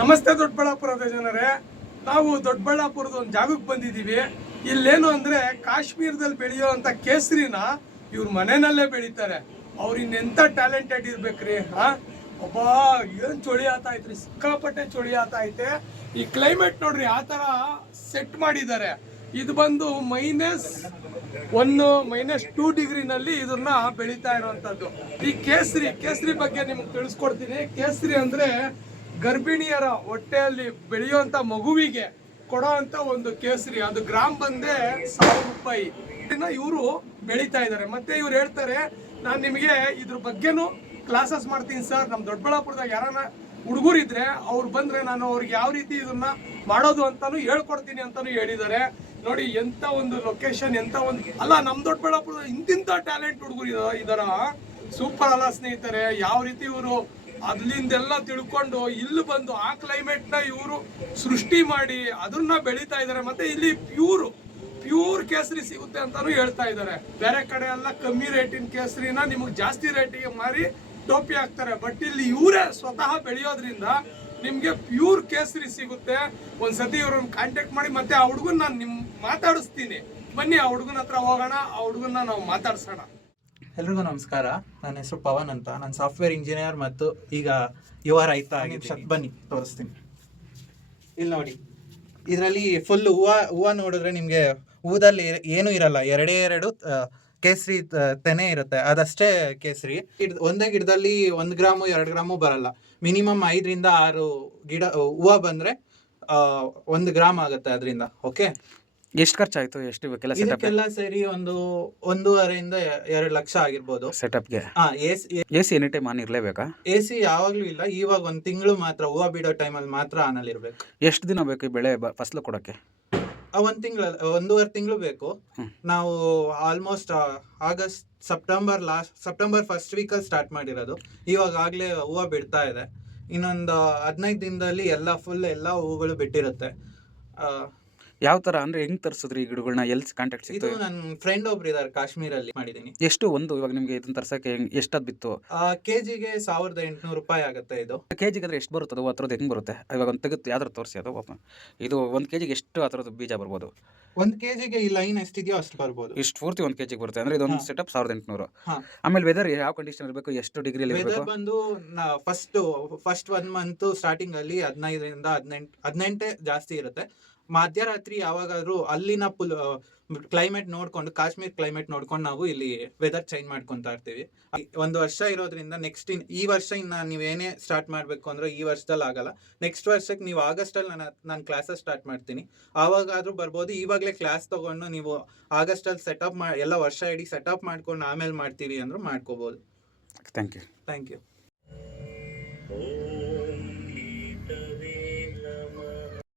ನಮಸ್ತೆ ದೊಡ್ಡಬಳ್ಳಾಪುರದ ಜನರೇ, ನಾವು ದೊಡ್ಡಬಳ್ಳಾಪುರದ ಒಂದು ಜಾಗಕ್ಕೆ ಬಂದಿದ್ದೀವಿ. ಇಲ್ಲೇನು ಅಂದರೆ ಕಾಶ್ಮೀರದಲ್ಲಿ ಬೆಳೆಯುವಂಥ ಕೇಸರಿನ ಇವ್ರ ಮನೆಯಲ್ಲೇ ಬೆಳೀತಾರೆ. ಅವ್ರು ಇನ್ನೆಂಥ ಟ್ಯಾಲೆಂಟೆಡ್ ಇರ್ಬೇಕ್ರಿ. ಒಬ್ಬ ಏನು ಚಳಿ ಆತೈತ್ರಿ, ಸಿಕ್ಕಾಪಟ್ಟೆ ಚಳಿ ಆತೈತೆ. ಈ ಕ್ಲೈಮೇಟ್ ನೋಡ್ರಿ ಆ ಥರ ಸೆಟ್ ಮಾಡಿದ್ದಾರೆ. ಇದು ಬಂದು -1 -2 ಡಿಗ್ರಿನಲ್ಲಿ ಇದನ್ನ ಬೆಳೀತಾ ಇರುವಂಥದ್ದು. ಈ ಕೇಸರಿ ಬಗ್ಗೆ ನಿಮ್ಗೆ ತಿಳಿಸ್ಕೊಡ್ತೀನಿ. ಕೇಸರಿ ಅಂದರೆ ಗರ್ಭಿಣಿಯರ ಹೊಟ್ಟೆಯಲ್ಲಿ ಬೆಳೆಯುವಂಥ ಮಗುವಿಗೆ ಕೊಡೋವಂಥ ಒಂದು ಕೇಸರಿ. ಅದು ಗ್ರಾಮ್ ಬಂದೇ 1000 ರೂಪಾಯಿ. ಇವರು ಬೆಳೀತಾ ಇದ್ದಾರೆ. ಮತ್ತೆ ಇವ್ರು ಹೇಳ್ತಾರೆ, ನಾನು ನಿಮಗೆ ಇದ್ರ ಬಗ್ಗೆನೂ ಕ್ಲಾಸಸ್ ಮಾಡ್ತೀನಿ ಸರ್. ನಮ್ಮ ದೊಡ್ಡಬಳ್ಳಾಪುರದಾಗ ಯಾರನ್ನ ಹುಡುಗರು ಇದ್ರೆ ಅವ್ರು ಬಂದ್ರೆ ನಾನು ಅವ್ರಿಗೆ ಯಾವ ರೀತಿ ಇದನ್ನ ಮಾಡೋದು ಅಂತಾನು ಹೇಳ್ಕೊಡ್ತೀನಿ ಅಂತಾನು ಹೇಳಿದ್ದಾರೆ. ನೋಡಿ ಎಂತ ಒಂದು ಲೊಕೇಶನ್, ಎಂತ ಒಂದು ಅಲ್ಲ, ನಮ್ಮ ದೊಡ್ಡಬಳ್ಳಾಪುರದ ಇಂತಿಂತ ಟ್ಯಾಲೆಂಟ್ ಹುಡುಗರು ಇದಾರ. ಸೂಪರ್ ಅಲ್ಲ ಸ್ನೇಹಿತರೆ. ಯಾವ ರೀತಿ ಇವರು ಅಲ್ಲಿಂದೆಲ್ಲ ತಿಳ್ಕೊಂಡು ಇಲ್ಲಿ ಬಂದು ಆ ಕ್ಲೈಮೇಟ್ ನ ಇವರು ಸೃಷ್ಟಿ ಮಾಡಿ ಅದನ್ನ ಬೆಳೀತಾ ಇದ್ದಾರೆ. ಮತ್ತೆ ಇಲ್ಲಿ ಪ್ಯೂರ್ ಕೇಸರಿ ಸಿಗುತ್ತೆ ಅಂತಾನು ಹೇಳ್ತಾ ಇದ್ದಾರೆ. ಬೇರೆ ಕಡೆ ಎಲ್ಲ ಕಮ್ಮಿ ರೇಟಿನ ಕೇಸರಿನ ನಿಮಗೆ ಜಾಸ್ತಿ ರೇಟಿಗೆ ಮಾರಿ ಟೋಪಿ ಹಾಕ್ತಾರೆ. ಬಟ್ ಇಲ್ಲಿ ಇವರೇ ಸ್ವತಃ ಬೆಳೆಯೋದ್ರಿಂದ ನಿಮ್ಗೆ ಪ್ಯೂರ್ ಕೇಸರಿ ಸಿಗುತ್ತೆ. ಒಂದ್ಸತಿ ಇವ್ರನ್ನ ಕಾಂಟ್ಯಾಕ್ಟ್ ಮಾಡಿ, ಮತ್ತೆ ಆ ಹುಡುಗನ್ ನಾನು ಮಾತಾಡಿಸ್ತೀನಿ. ಬನ್ನಿ ಆ ಹುಡುಗನ ಹತ್ರ ಹೋಗೋಣ, ಆ ಹುಡುಗನ್ನ ನಾವು ಮಾತಾಡ್ಸೋಣ. ಎಲ್ರಿಗೂ ನಮಸ್ಕಾರ. ನನ್ನ ಹೆಸರು ಪವನ್ ಅಂತ. ನಾನು ಸಾಫ್ಟ್ವೇರ್ ಇಂಜಿನಿಯರ್ ಮತ್ತು ಈಗ ಯುವ ರೈತ ಆಗಿದ್ದೀನಿ. ಬನ್ನಿ ತೋರಿಸ್ತೀನಿ. ಇಲ್ಲಿ ನೋಡಿ, ಇದರಲ್ಲಿ ಫುಲ್ ಹೂವು ನೋಡಿದ್ರೆ ನಿಮಗೆ ಹೂದಲ್ಲಿ ಏನೂ ಇರಲ್ಲ. ಎರಡು ಕೇಸರಿ ತೆನೆ ಇರುತ್ತೆ, ಅದಷ್ಟೇ ಕೇಸರಿ. ಒಂದೇ ಗಿಡದಲ್ಲಿ 1 ಗ್ರಾಮು 2 ಗ್ರಾಮು ಬರಲ್ಲ. ಮಿನಿಮಮ್ 5 ರಿಂದ 6 ಗಿಡ ಹೂವು ಬಂದರೆ 1 ಗ್ರಾಮ್ ಆಗುತ್ತೆ ಅದರಿಂದ. ಓಕೆ, ಎಷ್ಟು ಖರ್ಚಾಯ್ತು? ಎಷ್ಟು ಬೇಕೆಲ್ಲ ಸೆಟಪ್ ಎಲ್ಲ ಸೇರಿ 1.5 ಇಂದ 2 ಲಕ್ಷ ಆಗಿರ್ಬೋದು ಸೆಟಪ್ಗೆ. ಎಸಿ ಎನಿ ಟೈಮ್ ಆನ್ ಇರಲೇಬೇಕಾ? ಎಸಿ ಯಾವಾಗ್ಲೂ ಇಲ್ಲ. ಇವಾಗ 1 ತಿಂಗಳು ಮಾತ್ರ, ಹೂವು ಬಿಡೋ ಟೈಮಲ್ಲಿ ಮಾತ್ರ ಆನಲ್ಲಿ ಇರಬೇಕು. ಎಷ್ಟು ದಿನ ಬೇಕು ಈ ಬೆಳೆ ಫಸಲು ಕೊಡೋಕ್ಕೆ? 1 ತಿಂಗಳು 1.5 ತಿಂಗಳು ಬೇಕು. ನಾವು ಆಲ್ಮೋಸ್ಟ್ ಸೆಪ್ಟೆಂಬರ್ ಫಸ್ಟ್ ವೀಕಲ್ಲಿ ಸ್ಟಾರ್ಟ್ ಮಾಡಿರೋದು. ಇವಾಗ ಆಗ್ಲೇ ಹೂವು ಬಿಡ್ತಾ ಇದೆ. ಇನ್ನೊಂದು 15 ದಿನದಲ್ಲಿ ಎಲ್ಲ ಹೂವುಗಳು ಬಿಟ್ಟಿರುತ್ತೆ. ಯಾವ ತರ ಅಂದ್ರೆ ಹೆಂಗ್ ತರಿಸಿದ್ರಿ ಈ ಗಿಡಗಳನ್ನ? ಎಲ್ಲಿ ಕಾಂಟ್ಯಾಕ್ಟ್ ಸಿಕ್ತು? ಇದು ನನ್ನ ಫ್ರೆಂಡ್ ಒಬ್ರು ಇದಾರೆ, ಕಾಶ್ಮೀರಲ್ಲಿ ಮಾಡಿದೀನಿ. ಎಷ್ಟು ಒಂದು ಇವಾಗ ನಿಮ್ಗೆ ಇದನ್ನ ತರ್ಸಕ್ಕೆ ಎಷ್ಟದ್ ಬಿತ್ತು? ಕೆಜಿಗೆ 1800 ರೂಪಾಯಿ ಆಗುತ್ತೆ. ಇದು ಕೆಜಿಗೆ ಅಂದ್ರೆ ಎಷ್ಟು ಬರುತ್ತೆ? ಅದು ಆ ಥರದ್ದು ಹೆಂಗ್ ಬರುತ್ತೆ? ಇವಾಗ ಒಂದು ತೆಗೆದು ಯಾವ್ದಾರು ತೋರಿಸಿ. ಅದು ಇದು 1 ಕೆಜಿಗೆ ಎಷ್ಟು ಆ ಥರದ್ದು ಬೀಜ ಬರ್ಬೋದು? 1 ಕೆಜಿಗೆ ಈ ಲೈನ್ ಎಷ್ಟಿದೆಯೋ ಅಷ್ಟು ಬರ್ಬೋದು. ಇಷ್ಟು ಪೂರ್ತಿ 1 ಕೆಜಿಗೆ ಬರುತ್ತೆ ಅಂದ್ರೆ ಇದೊಂದು ಸೆಟಪ್ 1800. ಆಮೇಲೆ ವೆದರ್ ಯಾವ ಕಂಡೀಷನ್ ಇರಬೇಕು? ಎಷ್ಟು ಡಿಗ್ರಿಯಲ್ಲಿ ಇರಬೇಕು? ಬಂದು ಫಸ್ಟ್ 1 ಮಂತ್ ಸ್ಟಾರ್ಟಿಂಗ್ ಅಲ್ಲಿ 15 ರಿಂದ 18 ಜಾಸ್ತಿ ಇರುತ್ತೆ. ಮಧ್ಯರಾತ್ರಿ ಯಾವಾಗಾದ್ರೂ ಅಲ್ಲಿನ ಕ್ಲೈಮೇಟ್ ನೋಡ್ಕೊಂಡು, ಕಾಶ್ಮೀರ್ ಕ್ಲೈಮೇಟ್ ನೋಡ್ಕೊಂಡು ನಾವು ಇಲ್ಲಿ ವೆದರ್ ಚೇಂಜ್ ಮಾಡ್ಕೊಂತಾ ಇರ್ತೀವಿ. 1 ವರ್ಷ ಇರೋದ್ರಿಂದ ಈ ವರ್ಷ ಇನ್ನ ನೀವೇನೇ ಸ್ಟಾರ್ಟ್ ಮಾಡ್ಬೇಕು ಅಂದ್ರೆ ಈ ವರ್ಷದಲ್ಲಿ ಆಗಲ್ಲ. ನೆಕ್ಸ್ಟ್ ವರ್ಷಕ್ಕೆ ನೀವು ಆಗಸ್ಟಲ್ಲಿ ನಾನು ಕ್ಲಾಸಸ್ ಸ್ಟಾರ್ಟ್ ಮಾಡ್ತೀನಿ, ಆವಾಗಾದ್ರೂ ಬರ್ಬೋದು. ಇವಾಗಲೇ ಕ್ಲಾಸ್ ತಗೊಂಡು ನೀವು ಆಗಸ್ಟಲ್ಲಿ ಸೆಟಪ್ ಎಲ್ಲ ವರ್ಷ ಇಡೀ ಸೆಟಪ್ ಮಾಡ್ಕೊಂಡು ಆಮೇಲೆ ಮಾಡ್ತೀವಿ ಅಂದ್ರೂ ಮಾಡ್ಕೋಬಹುದು. Thank you.